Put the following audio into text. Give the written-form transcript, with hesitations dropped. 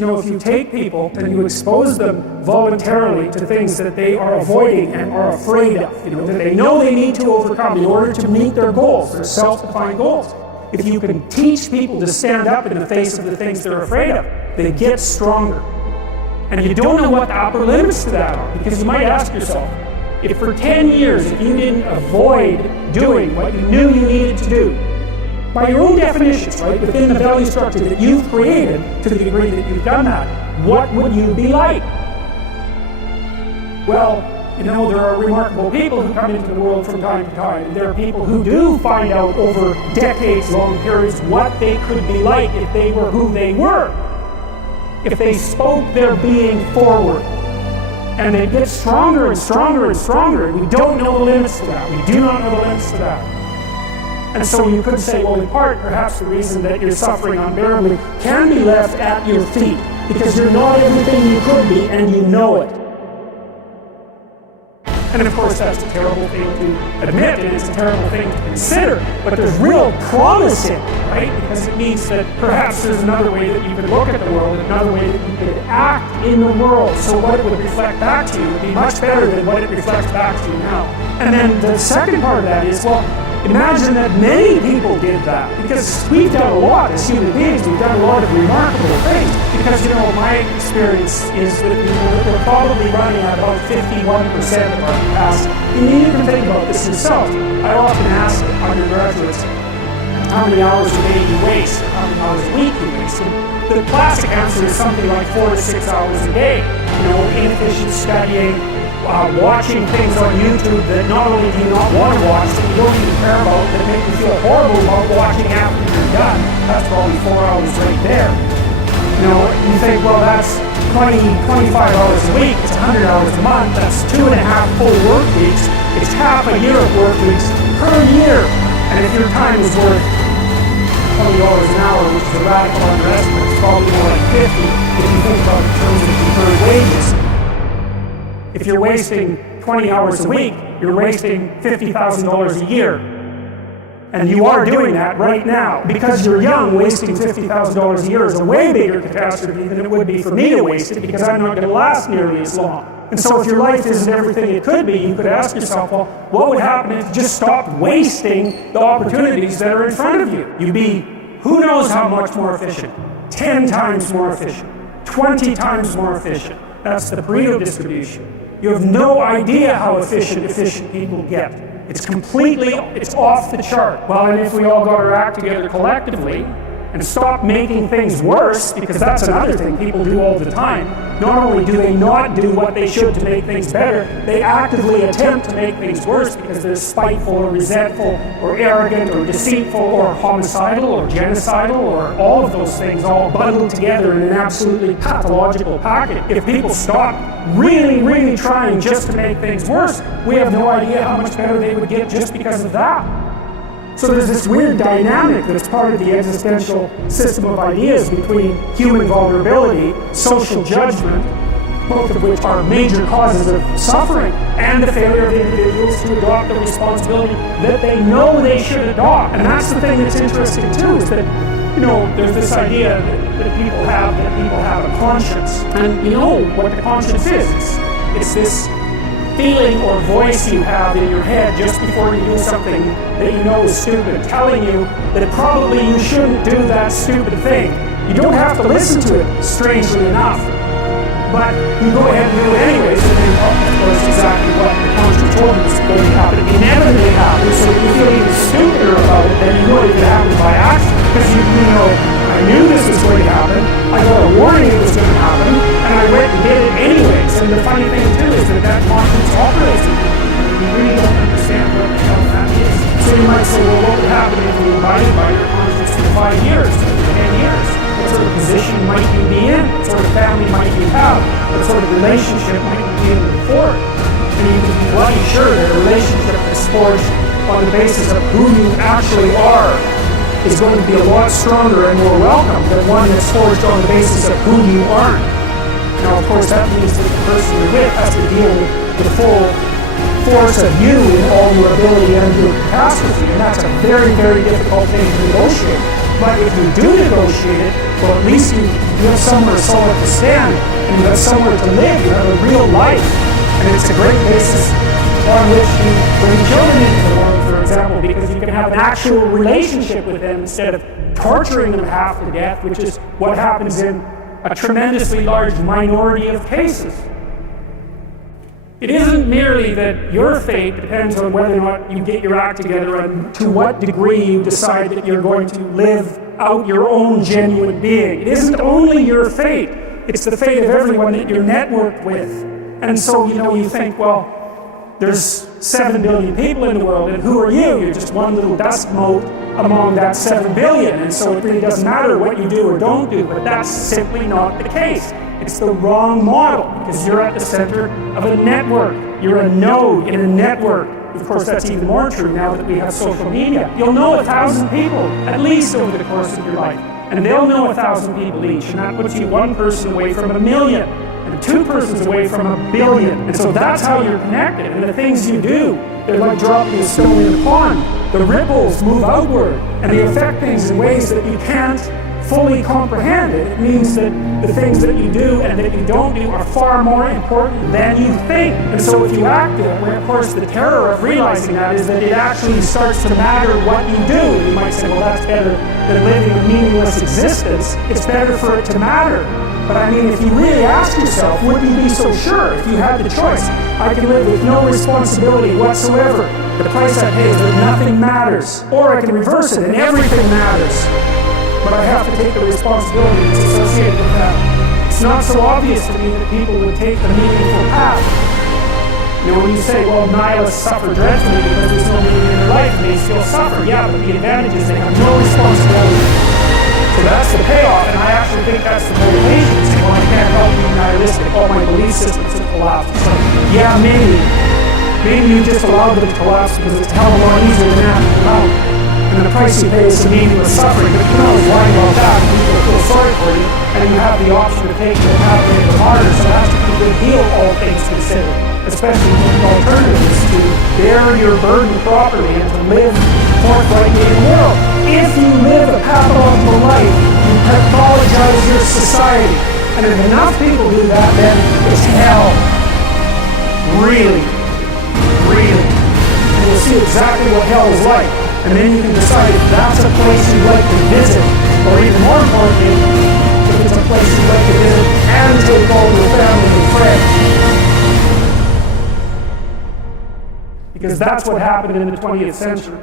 if you take people and you expose them voluntarily to things that they are avoiding and are afraid of, that they know they need to overcome in order to meet their goals, their self-defined goals. If you can teach people to stand up in the face of the things they're afraid of, they get stronger. And you don't know what the upper limits to that are, because you might ask yourself, if for 10 years, if you didn't avoid doing what you knew you needed to do, by your own definitions, right, within the value structure that you've created, to the degree that you've done that, what would you be like? Well, there are remarkable people who come into the world from time to time, and there are people who do find out over decades-long periods what they could be like if they were who they were, if they spoke their being forward. And they get stronger and stronger and stronger, and we don't know the limits to that. We do not know the limits to that. And so you could say, well, in part, perhaps the reason that you're suffering unbearably can be left at your feet, because you're not everything you could be, and you know it. And of course, that's a terrible thing to admit, and it's a terrible thing to consider, but there's real promise in it, right? Because it means that perhaps there's another way that you could look at the world, another way that you could act in the world, so what it would reflect back to you would be much better than what it reflects back to you now. And then the second part of that is, well, imagine that many people did that, because we've done a lot as human beings. We've done a lot of remarkable things, because my experience is with people that we're probably running at about 51% of our capacity. And you can think about this yourself. I often ask undergraduates how many hours a day you waste, or how many hours a week you waste. And the classic answer is something like 4 to 6 hours a day. Inefficient studying, watching things on YouTube that not only do you not want to watch, that you don't even care about, that make you feel horrible about watching after you're done. That's probably 4 hours right there. You think, well, that's 25 hours a week, it's 100 hours a month, that's 2.5 full work weeks, it's half a year of work weeks per year. And if your time is worth $20 an hour, which is a radical underestimate, it's probably more like 50 if you think about it in terms of deferred wages. If you're wasting 20 hours a week, you're wasting $50,000 a year. And you are doing that right now. Because you're young, wasting $50,000 a year is a way bigger catastrophe than it would be for me to waste it, because I'm not going to last nearly as long. And so if your life isn't everything it could be, you could ask yourself, well, what would happen if you just stopped wasting the opportunities that are in front of you? You'd be, who knows how much more efficient? 10 times more efficient. 20 times more efficient. That's the Pareto distribution. You have no idea how efficient people get. It's off the chart. Well, and if we all got our act together collectively and stop making things worse, because that's another thing people do all the time. Not only do they not do what they should to make things better, they actively attempt to make things worse because they're spiteful or resentful or arrogant or deceitful or homicidal or genocidal or all of those things all bundled together in an absolutely pathological package. If people stop really, really trying just to make things worse, we have no idea how much better they would get just because of that. So there's this weird dynamic that's part of the existential system of ideas between human vulnerability, social judgment, both of which are major causes of suffering, and the failure of individuals to adopt the responsibility that they know they should adopt. And that's the thing that's interesting too, is that there's this idea that people have a conscience. And you know what the conscience is. It's this feeling or voice you have in your head just before you do something that you know is stupid, telling you that probably you shouldn't do that stupid thing. You don't have to listen to it, strangely enough. But you go ahead and do it anyways, and then, of course, exactly what the conscience told you is going to happen. It inevitably happens, so you feel even stupider about it than you would if it happened by accident. Because you know, I knew this was going to happen, I got a warning it was going to happen, and I went and did it anyways. And the funny thing too is that conscience operates in you. You really don't understand what the hell that is. So you might say, well, what would happen if you were abided by your conscience for 5 years, 10 years? What sort of position might you be in? What sort of family might you have? What sort of relationship might you be able to afford? And you can be bloody sure that a relationship that's forged on the basis of who you actually are is going to be a lot stronger and more welcome than one that's forged on the basis of who you aren't. Now, of course, that means that the person you're with has to deal with the full force of you in all your ability and your capacity, and that's a very, very difficult thing to negotiate. But if you do negotiate it, well, at least you have somewhere solid to stand, and you have somewhere to live, you have a real life. And it's a great basis on which you bring children into the world, for example, because you can have an actual relationship with them instead of torturing them half to death, which is what happens in a tremendously large minority of cases. It isn't merely that your fate depends on whether or not you get your act together and to what degree you decide that you're going to live out your own genuine being. It isn't only your fate, it's the fate of everyone that you're networked with. And so, you think, well, there's 7 billion people in the world, and who are you? You're just one little dust mote among that 7 billion, and so it really doesn't matter what you do or don't do, but that's simply not the case. It's the wrong model, because you're at the center of a network. You're a node in a network. Of course, that's even more true now that we have social media. You'll know 1,000 people, at least over the course of your life, and they'll know 1,000 people each, and that puts you one person away from 1 million. And 2 persons away from 1 billion. And so that's how you're connected. And the things you do, they're like dropping a stone in a pond. The ripples move outward, and they affect things in ways that you can't fully comprehend. It means that the things that you do and that you don't do are far more important than you think. And so if you act that way, of course, the terror of realizing that is that it actually starts to matter what you do. And you might say, well, that's better than living a meaningless existence. It's better for it to matter. But I mean, if you really ask yourself, would you be so sure if you had the choice? I can live with no responsibility whatsoever. The price I pay is that nothing matters. Or I can reverse it and everything matters. But I have to take the responsibility that's associated with that. It's not so obvious to me that people would take the meaningful path. When you say, well, nihilists suffer dreadfully because there's no meaning in their life and they still suffer. Yeah, but the advantage is they have no responsibility. So that's the payoff, and I actually think that's the motivation. It's saying, well, I can't help being nihilistic. All my belief systems have collapsed. So, yeah, maybe you just allowed them to collapse because it's a hell of a lot easier than that to out. And then the price you pay is some meaningless suffering, but you know who's lying about that. People feel sorry for you, and you have the option to take the pathway of the martyr, so that's a pretty good deal, all things considered. Especially when the alternative is to bear your burden properly and to live forthrightly in the world. If you live a pathological life, you pathologize your society. And if enough people do that, then it's hell. Really. And you'll see exactly what hell is like. And then you can decide if that's a place you'd like to visit, or even more importantly, if it's a place you'd like to visit and take all your family and friends. Because that's what happened in the 20th century.